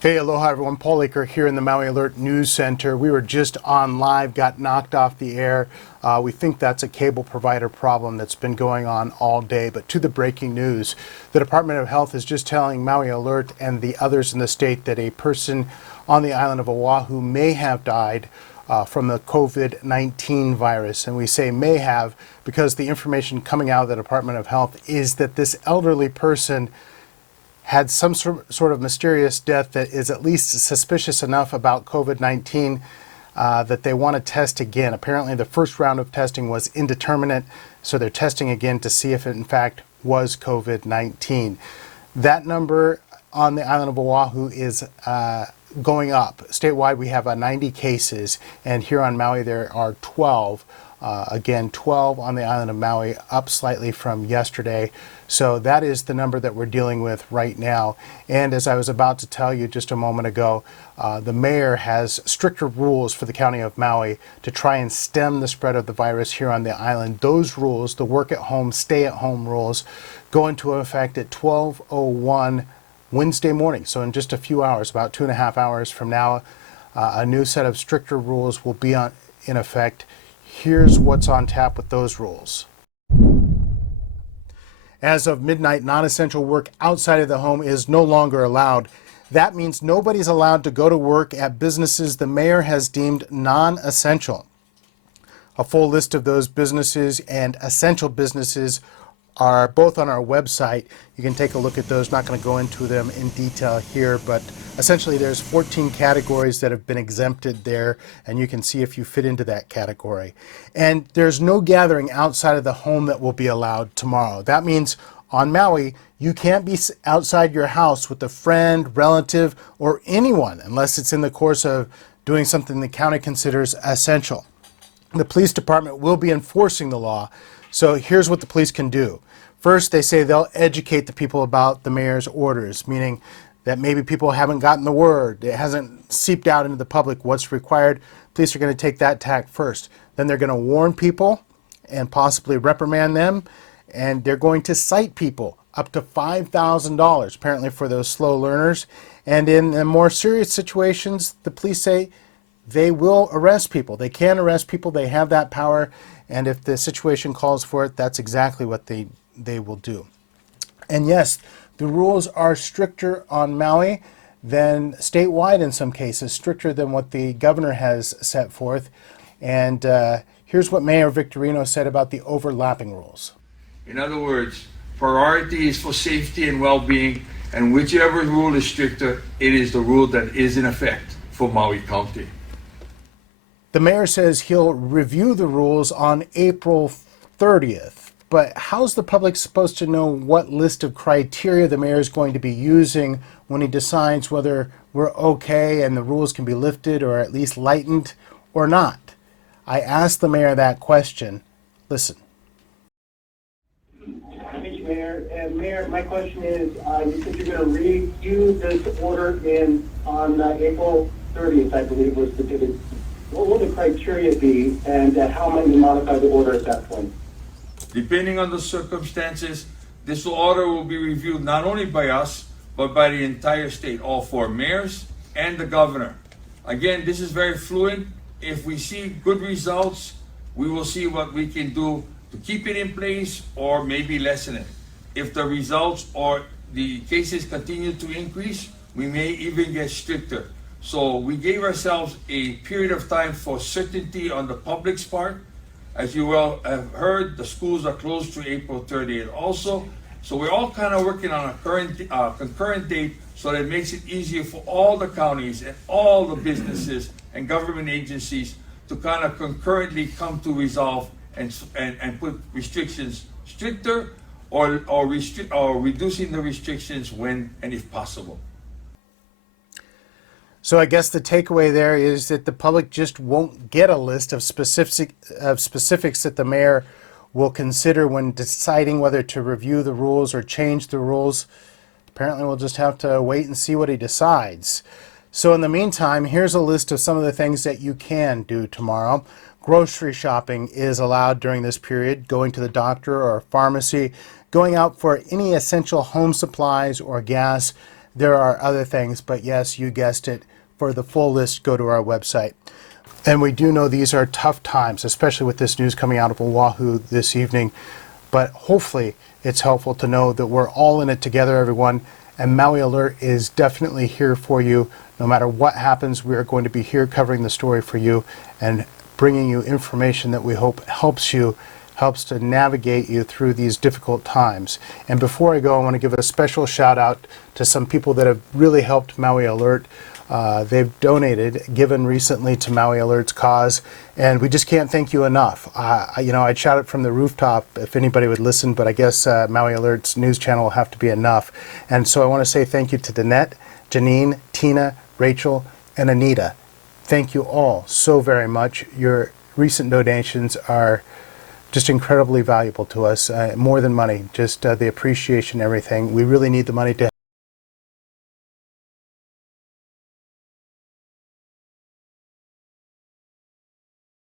Hey, aloha everyone. Paul Aker here in the Maui Alert News Center. We were just on live, got knocked off the air. We think that's a cable provider problem that's been going on all day. But to the breaking news, the Department of Health is just telling Maui Alert and the others in the state that a person on the island of Oahu may have died from the COVID-19 virus. And we say may have because the information coming out of the Department of Health is that this elderly person had some sort of mysterious death that is at least suspicious enough about COVID-19 that they want to test again. Apparently the first round of testing was indeterminate, so they're testing again to see if it in fact was COVID-19. That number on the island of Oahu is going up. Statewide we have 90 cases, and here on Maui there are 12. Again, 12 on the island of Maui, up slightly from yesterday. So that is the number that we're dealing with right now. And as I was about to tell you just a moment ago, the mayor has stricter rules for the county of Maui to try and stem the spread of the virus here on the island. Those rules, the work at home, stay at home rules, go into effect at 12:01 Wednesday morning. So in just a few hours, about 2.5 hours from now, a new set of stricter rules will be in effect. Here's what's on tap with those rules. As of midnight, non-essential work outside of the home is no longer allowed. That means nobody's allowed to go to work at businesses the mayor has deemed non-essential. A full list of those businesses and essential businesses are both on our website. You can take a look at those. Not going to go into them in detail here, but essentially there's 14 categories that have been exempted there, and you can see if you fit into that category. And there's no gathering outside of the home that will be allowed tomorrow. That means on Maui, you can't be outside your house with a friend, relative, or anyone unless it's in the course of doing something the county considers essential. The police department will be enforcing the law. So here's what the police can do. First, they say they'll educate the people about the mayor's orders, meaning that maybe people haven't gotten the word. It hasn't seeped out into the public what's required. Police are going to take that tack first. Then they're going to warn people and possibly reprimand them. And they're going to cite people up to $5,000, apparently for those slow learners. And in the more serious situations, the police say they will arrest people. They can arrest people. They have that power. And if the situation calls for it, that's exactly what they will do. And yes, the rules are stricter on Maui than statewide in some cases, stricter than what the governor has set forth. And here's what Mayor Victorino said about the overlapping rules. In other words, priority is for safety and well-being, and whichever rule is stricter, it is the rule that is in effect for Maui County. The mayor says he'll review the rules on April 30th. But how's the public supposed to know what list of criteria the mayor is going to be using when he decides whether we're okay and the rules can be lifted or at least lightened or not? I asked the mayor that question. Listen. Thank you, Mayor. And Mayor, my question is, you said you're going to review this order on April 30th, I believe was the date. What will the criteria be, and how might you modify the order at that point? Depending on the circumstances, this order will be reviewed not only by us, but by the entire state, all four mayors and the governor. Again, this is very fluid. If we see good results, we will see what we can do to keep it in place or maybe lessen it. If the results or the cases continue to increase, we may even get stricter. So we gave ourselves a period of time for certainty on the public's part. As you well have heard, the schools are closed through April 30th also. So we're all kind of working on a concurrent date so that it makes it easier for all the counties and all the businesses and government agencies to kind of concurrently come to resolve and put restrictions stricter or reducing the restrictions when and if possible. So I guess the takeaway there is that the public just won't get a list of specifics that the mayor will consider when deciding whether to review the rules or change the rules. Apparently we'll just have to wait and see what he decides. So in the meantime, here's a list of some of the things that you can do tomorrow. Grocery shopping is allowed during this period, going to the doctor or pharmacy, going out for any essential home supplies or gas. There are other things, but yes, you guessed it. For the full list, go to our website. And we do know these are tough times, especially with this news coming out of Oahu this evening. But hopefully it's helpful to know that we're all in it together, everyone. And Maui Alert is definitely here for you. No matter what happens, we are going to be here covering the story for you and bringing you information that we hope helps to navigate you through these difficult times. And before I go, I want to give a special shout out to some people that have really helped Maui Alert. They've donated, given recently to Maui Alert's cause, and we just can't thank you enough. I'd shout it from the rooftop if anybody would listen, but I guess Maui Alert's news channel will have to be enough. And so I want to say thank you to Danette, Janine, Tina, Rachel, and Anita. Thank you all so very much. Your recent donations are just incredibly valuable to us, more than money, just the appreciation, everything. We really need the money to